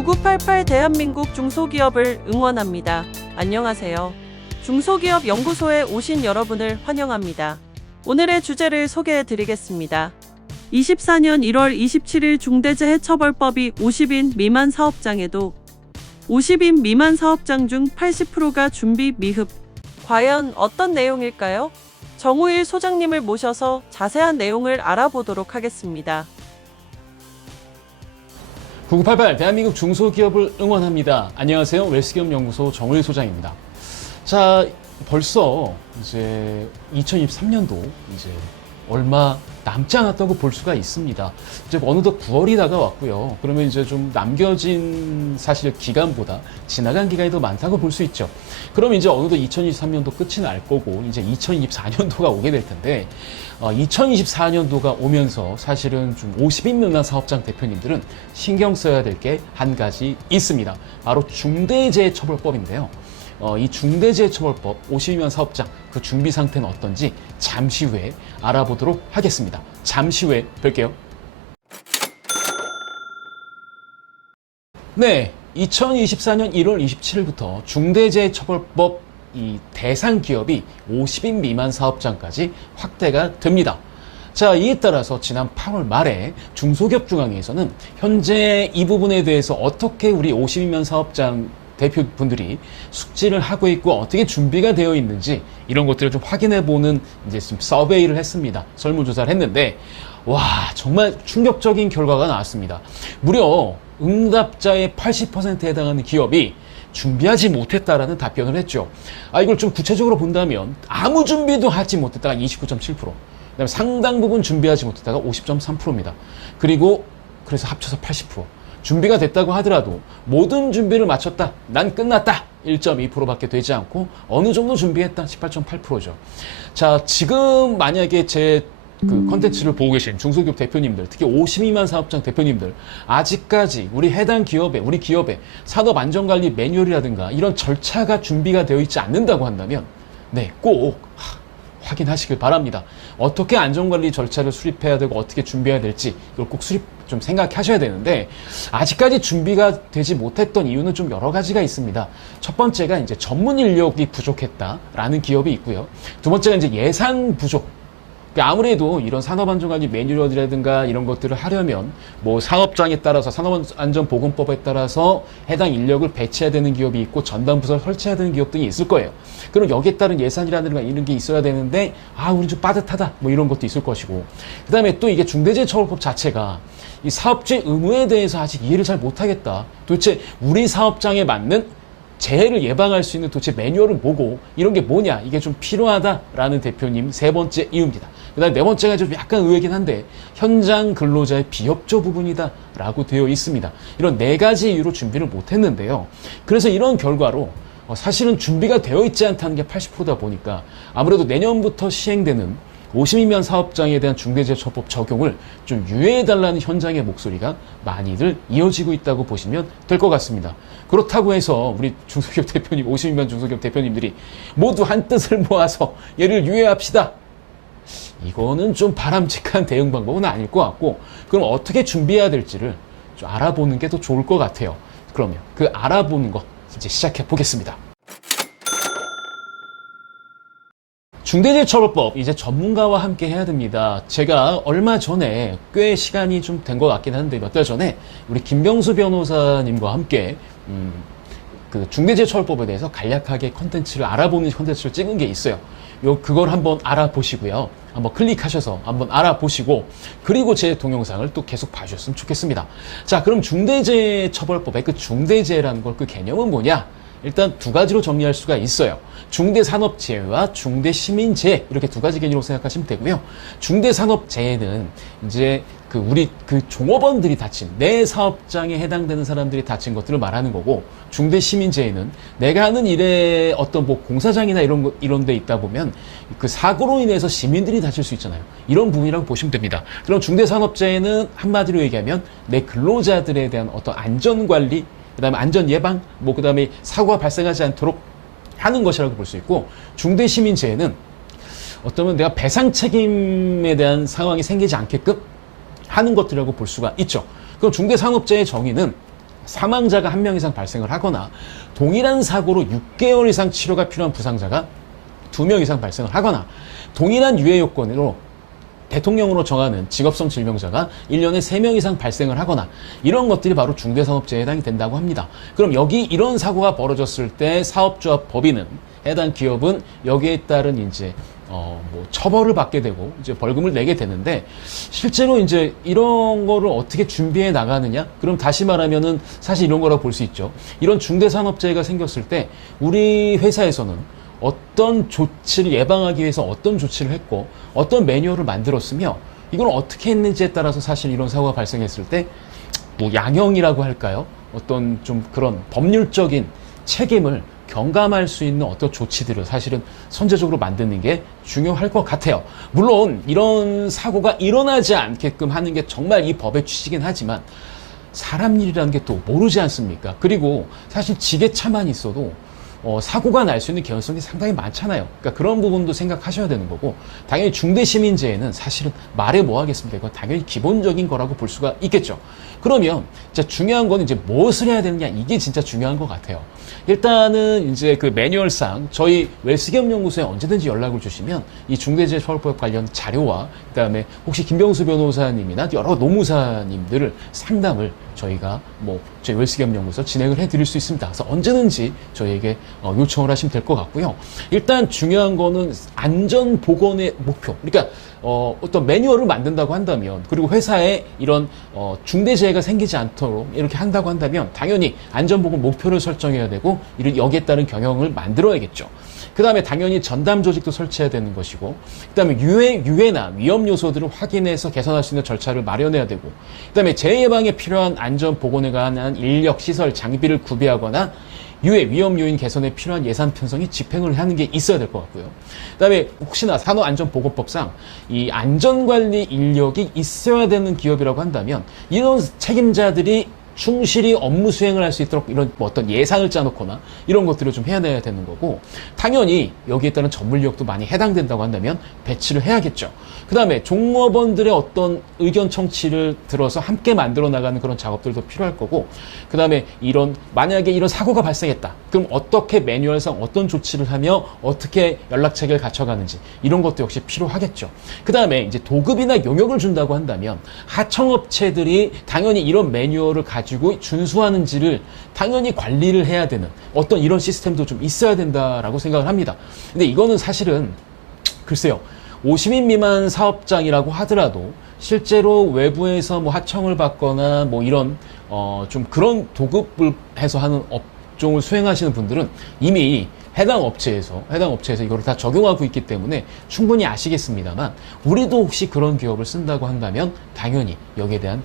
9988 대한민국 중소기업을 응원합니다. 안녕하세요. 중소기업 연구소에 오신 여러분을 환영합니다. 오늘의 주제를 소개해 드리겠습니다. 24년 1월 27일 중대재해처벌법이 50인 미만 사업장에도 50인 미만 사업장 중 80%가 준비 미흡. 과연 어떤 내용일까요? 정우일 소장님을 모셔서 자세한 내용을 알아보도록 하겠습니다. 9988 대한민국 중소기업을 응원합니다. 안녕하세요. 웰스기업연구소 정우일 소장입니다. 자, 벌써 이제 2023년도 이제 얼마 남지 않았다고 볼 수가 있습니다. 이제 어느덧 9월이 다가왔고요. 그러면 이제 좀 남겨진 사실 기간보다 지나간 기간이 더 많다고 볼 수 있죠. 그럼 이제 어느덧 2023년도 끝이 날 거고 이제 2024년도가 오게 될 텐데 2024년도가 오면서 사실은 좀 50인 미만 사업장 대표님들은 신경 써야 될 게 한 가지 있습니다. 바로 중대재해처벌법인데요. 이 중대재해처벌법 50인 사업장 그 준비 상태는 어떤지 잠시 후에 알아보도록 하겠습니다. 잠시 후에 뵐게요. 네, 2024년 1월 27일부터 중대재해처벌법 이 대상 기업이 50인 미만 사업장까지 확대가 됩니다. 자, 이에 따라서 지난 8월 말에 중소기업중앙회에서는 현재 이 부분에 대해서 어떻게 우리 50인 미만 사업장 대표분들이 숙지를 하고 있고 어떻게 준비가 되어 있는지 이런 것들을 좀 확인해보는 이제 좀 서베이를 했습니다. 설문조사를 했는데 와, 정말 충격적인 결과가 나왔습니다. 무려 응답자의 80%에 해당하는 기업이 준비하지 못했다라는 답변을 했죠. 이걸 좀 구체적으로 본다면 아무 준비도 하지 못했다가 29.7%, 그다음에 상당 부분 준비하지 못했다가 50.3%입니다. 그리고 그래서 합쳐서 80%. 준비가 됐다고 하더라도 모든 준비를 마쳤다, 난 끝났다 1.2%밖에 되지 않고 어느 정도 준비했다 18.8%죠. 자, 지금 만약에 제 컨텐츠를 보고 계신 중소기업 대표님들, 특히 50미만 사업장 대표님들, 아직까지 우리 해당 기업에, 우리 기업에 산업안전관리 매뉴얼이라든가 이런 절차가 준비가 되어 있지 않는다고 한다면 네, 꼭 확인하시길 바랍니다. 어떻게 안전관리 절차를 수립해야 되고 어떻게 준비해야 될지 이걸 꼭 좀 생각하셔야 되는데 아직까지 준비가 되지 못했던 이유는 좀 여러 가지가 있습니다. 첫 번째가 이제 전문 인력이 부족했다라는 기업이 있고요. 두 번째가 이제 예산 부족. 아무래도 이런 산업안전관리 매뉴얼이라든가 이런 것들을 하려면 뭐 사업장에 따라서 산업안전보건법에 따라서 해당 인력을 배치해야 되는 기업이 있고 전담부서를 설치해야 되는 기업 등이 있을 거예요. 그럼 여기에 따른 예산이라든가 이런 게 있어야 되는데 우리 좀 빠듯하다 뭐 이런 것도 있을 것이고, 그 다음에 또 이게 중대재해처벌법 자체가 이 사업주의 의무에 대해서 아직 이해를 잘 못하겠다. 도대체 우리 사업장에 맞는 재해를 예방할 수 있는 도대체 매뉴얼은 뭐고 이런 게 뭐냐, 이게 좀 필요하다라는 대표님 세 번째 이유입니다. 그 다음에 네 번째가 좀 약간 의외긴 한데 현장 근로자의 비협조 부분이다 라고 되어 있습니다. 이런 네 가지 이유로 준비를 못했는데요. 그래서 이런 결과로 사실은 준비가 되어 있지 않다는 게 80%다 보니까 아무래도 내년부터 시행되는 50인면 사업장에 대한 중대재해처벌법 적용을 좀 유예해달라는 현장의 목소리가 많이들 이어지고 있다고 보시면 될 것 같습니다. 그렇다고 해서 우리 중소기업 대표님, 50인면 중소기업 대표님들이 모두 한 뜻을 모아서 얘를 유예합시다. 이거는 좀 바람직한 대응 방법은 아닐 것 같고, 그럼 어떻게 준비해야 될지를 좀 알아보는 게 더 좋을 것 같아요. 그러면 그 알아보는 거 이제 시작해 보겠습니다. 중대재해처벌법 이제 전문가와 함께 해야 됩니다. 제가 얼마 전에 꽤 시간이 좀 된 것 같긴 한데 몇 달 전에 우리 김병수 변호사님과 함께 그 중대재해처벌법에 대해서 간략하게 컨텐츠를 알아보는 컨텐츠를 찍은 게 있어요. 그걸 한번 알아보시고요. 한번 클릭하셔서 한번 알아보시고 그리고 제 동영상을 또 계속 봐주셨으면 좋겠습니다. 자, 그럼 중대재해처벌법의 그 중대재해라는 걸 그 개념은 뭐냐? 일단 두 가지로 정리할 수가 있어요. 중대산업재해와 중대시민재해, 이렇게 두 가지 개념으로 생각하시면 되고요. 중대산업재해는 이제 우리 종업원들이 다친, 내 사업장에 해당되는 사람들이 다친 것들을 말하는 거고, 중대시민재해는 내가 하는 일에 어떤 뭐 공사장이나 이런 데 있다 보면 그 사고로 인해서 시민들이 다칠 수 있잖아요. 이런 부분이라고 보시면 됩니다. 그럼 중대산업재해는 한마디로 얘기하면 내 근로자들에 대한 어떤 안전관리, 그 다음에 안전 예방, 그 다음에 사고가 발생하지 않도록 하는 것이라고 볼 수 있고, 중대시민재해는 어쩌면 내가 배상 책임에 대한 상황이 생기지 않게끔 하는 것들이라고 볼 수가 있죠. 그럼 중대산업재해 정의는 사망자가 1명 이상 발생을 하거나 동일한 사고로 6개월 이상 치료가 필요한 부상자가 2명 이상 발생을 하거나 동일한 유해 요건으로 대통령으로 정하는 직업성 질병자가 1년에 3명 이상 발생을 하거나 이런 것들이 바로 중대산업재해에 해당이 된다고 합니다. 그럼 여기 이런 사고가 벌어졌을 때 사업조합 법인은 해당 기업은 여기에 따른 이제 뭐 처벌을 받게 되고 이제 벌금을 내게 되는데 실제로 이제 이런 거를 어떻게 준비해 나가느냐? 그럼 다시 말하면은 사실 이런 거라고 볼 수 있죠. 이런 중대산업재해가 생겼을 때 우리 회사에서는 어떤 조치를 예방하기 위해서 어떤 조치를 했고 어떤 매뉴얼을 만들었으며 이걸 어떻게 했는지에 따라서 사실 이런 사고가 발생했을 때 뭐 양형이라고 할까요? 어떤 좀 그런 법률적인 책임을 경감할 수 있는 어떤 조치들을 사실은 선제적으로 만드는 게 중요할 것 같아요. 물론 이런 사고가 일어나지 않게끔 하는 게 정말 이 법의 취지긴 하지만 사람 일이라는 게 또 모르지 않습니까? 그리고 사실 지게차만 있어도 사고가 날 수 있는 개연성이 상당히 많잖아요. 그러니까 그런 부분도 생각하셔야 되는 거고 당연히 중대시민재해는 사실은 말해 뭐 하겠습니까? 이건 당연히 기본적인 거라고 볼 수가 있겠죠. 그러면 진짜 중요한 거는 이제 무엇을 해야 되느냐 이게 진짜 중요한 것 같아요. 일단은 이제 그 매뉴얼상 저희 웰스기업연구소에 언제든지 연락을 주시면 이 중대재해처벌법 관련 자료와 그다음에 혹시 김병수 변호사님이나 여러 노무사님들을 상담을 저희가 뭐 저희 웰스기업연구소 진행을 해드릴 수 있습니다. 그래서 언제든지 저희에게 요청을 하시면 될 것 같고요. 일단 중요한 거는 안전 보건의 목표. 그러니까 어떤 매뉴얼을 만든다고 한다면 그리고 회사에 이런 중대재해가 생기지 않도록 이렇게 한다고 한다면 당연히 안전보건 목표를 설정해야 되고 여기에 따른 경영을 만들어야겠죠. 그 다음에 당연히 전담 조직도 설치해야 되는 것이고 그 다음에 유해나 위험 요소들을 확인해서 개선할 수 있는 절차를 마련해야 되고 그 다음에 재해 예방에 필요한 안전 보건에 관한 인력, 시설, 장비를 구비하거나 유해 위험 요인 개선에 필요한 예산 편성이 집행을 하는 게 있어야 될 것 같고요. 그다음에 혹시나 산업안전보건법상 이 안전관리 인력이 있어야 되는 기업이라고 한다면 이런 책임자들이 충실히 업무 수행을 할 수 있도록 이런 뭐 어떤 예산을 짜놓거나 이런 것들을 좀 해야 되는 거고 당연히 여기에 따른 전문력도 많이 해당된다고 한다면 배치를 해야겠죠. 그 다음에 종업원들의 어떤 의견 청취를 들어서 함께 만들어 나가는 그런 작업들도 필요할 거고 그 다음에 만약에 이런 사고가 발생했다. 그럼 어떻게 매뉴얼상 어떤 조치를 하며 어떻게 연락체계를 갖춰가는지 이런 것도 역시 필요하겠죠. 그 다음에 이제 도급이나 용역을 준다고 한다면 하청업체들이 당연히 이런 매뉴얼을 가지고 준수하는지를 당연히 관리를 해야 되는 어떤 이런 시스템도 좀 있어야 된다라고 생각을 합니다. 근데 이거는 사실은 글쎄요. 50인 미만 사업장이라고 하더라도 실제로 외부에서 뭐 하청을 받거나 뭐 이런 좀 그런 도급을 해서 하는 업종을 수행하시는 분들은 이미 해당 업체에서 이거를 다 적용하고 있기 때문에 충분히 아시겠습니다만 우리도 혹시 그런 기업을 쓴다고 한다면 당연히 여기에 대한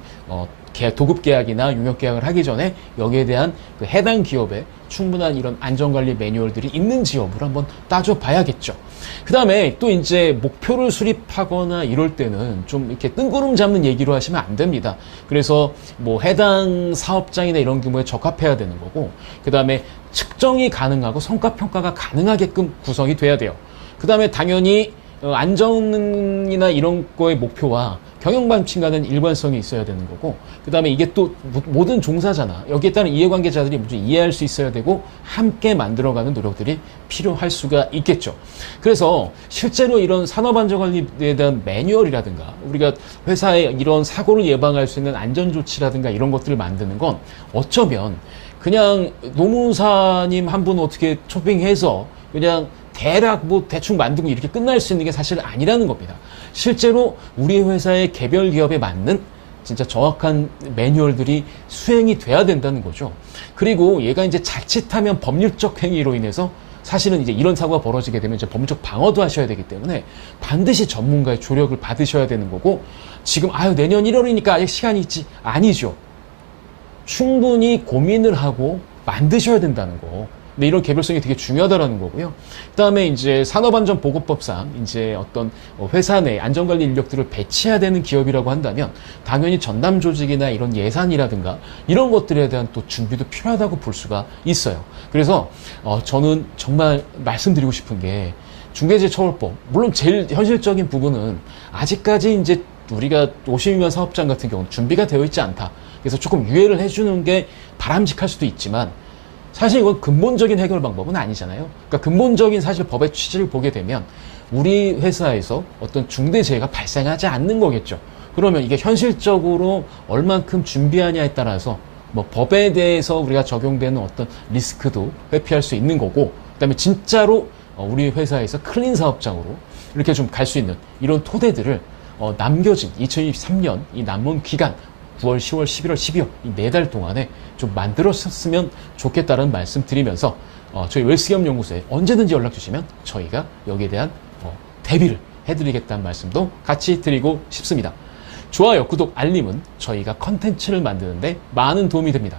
도급 계약이나 용역 계약을 하기 전에 여기에 대한 그 해당 기업에 충분한 이런 안전관리 매뉴얼들이 있는지 여부를 한번 따져봐야겠죠. 그 다음에 또 이제 목표를 수립하거나 이럴 때는 좀 이렇게 뜬구름 잡는 얘기로 하시면 안 됩니다. 그래서 뭐 해당 사업장이나 이런 규모에 적합해야 되는 거고, 그 다음에 측정이 가능하고 성과평가가 가능하게끔 구성이 돼야 돼요. 그 다음에 당연히 안전이나 이런 거의 목표와 경영방침과는 일관성이 있어야 되는 거고, 그 다음에 이게 또 모든 종사자나 여기에 따른 이해관계자들이 모두 이해할 수 있어야 되고 함께 만들어가는 노력들이 필요할 수가 있겠죠. 그래서 실제로 이런 산업안전관리에 대한 매뉴얼이라든가 우리가 회사에 이런 사고를 예방할 수 있는 안전조치라든가 이런 것들을 만드는 건 어쩌면 그냥 노무사님 한 분 어떻게 초빙해서 그냥 대략 뭐 대충 만들고 이렇게 끝날 수 있는 게 사실 아니라는 겁니다. 실제로 우리 회사의 개별 기업에 맞는 진짜 정확한 매뉴얼들이 수행이 돼야 된다는 거죠. 그리고 얘가 이제 자칫하면 법률적 행위로 인해서 사실은 이제 이런 사고가 벌어지게 되면 이제 법률적 방어도 하셔야 되기 때문에 반드시 전문가의 조력을 받으셔야 되는 거고, 지금 내년 1월이니까 아직 시간이 있지, 아니죠. 충분히 고민을 하고 만드셔야 된다는 거. 근데 이런 개별성이 되게 중요하다라는 거고요. 그다음에 이제 산업안전보건법상 이제 어떤 회사 내 안전관리 인력들을 배치해야 되는 기업이라고 한다면 당연히 전담 조직이나 이런 예산이라든가 이런 것들에 대한 또 준비도 필요하다고 볼 수가 있어요. 그래서 저는 정말 말씀드리고 싶은 게 중대재해처벌법, 물론 제일 현실적인 부분은 아직까지 이제 우리가 50인 사업장 같은 경우는 준비가 되어 있지 않다. 그래서 조금 유예를 해주는 게 바람직할 수도 있지만 사실 이건 근본적인 해결 방법은 아니잖아요. 그러니까 근본적인 사실 법의 취지를 보게 되면 우리 회사에서 어떤 중대재해가 발생하지 않는 거겠죠. 그러면 이게 현실적으로 얼만큼 준비하냐에 따라서 뭐 법에 대해서 우리가 적용되는 어떤 리스크도 회피할 수 있는 거고, 그다음에 진짜로 우리 회사에서 클린 사업장으로 이렇게 좀 갈 수 있는 이런 토대들을 남겨진 2023년 이 남은 기간 9월, 10월, 11월, 12월 이 4달 동안에 좀 만들었으면 좋겠다는 말씀 드리면서 저희 웰스기업연구소에 언제든지 연락 주시면 저희가 여기에 대한 대비를 해드리겠다는 말씀도 같이 드리고 싶습니다. 좋아요, 구독, 알림은 저희가 컨텐츠를 만드는데 많은 도움이 됩니다.